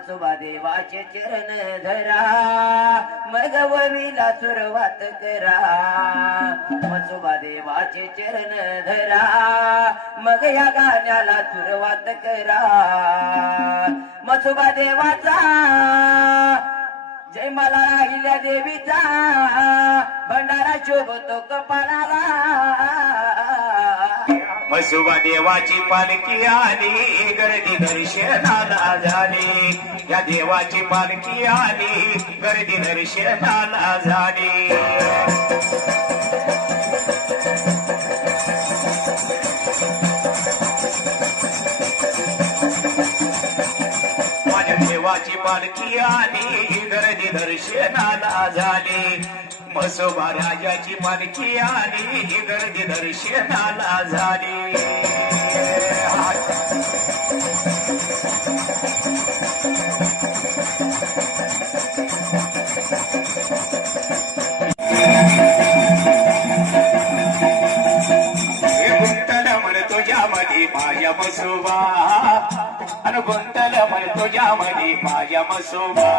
सुबा देवाचे चरण धरा मग वमीला सुरुवात करा मसुबा देवाचे चरण धरा मग या गाण्याला सुरुवात करा मसुबा देवाचा जय मला राहिल्या देवीचा भंडारा शोभतो कपाळाला मसुबा देवाची पालखी आली गर्दी दर्शनाला झाली या देवाची पालखी आली गर्दी दर्शनाला झाली माझ्या देवाची पालखी आली गर्दी दर्शनाला झाली मसोबा राजाची पालखी आली गर्दी दर्शनाला झाली गुंतल म्हण तुझ्यामध्ये माझ्या मसोबा अन गुंतल म्हण तुझ्यामध्ये माझ्या मसोबा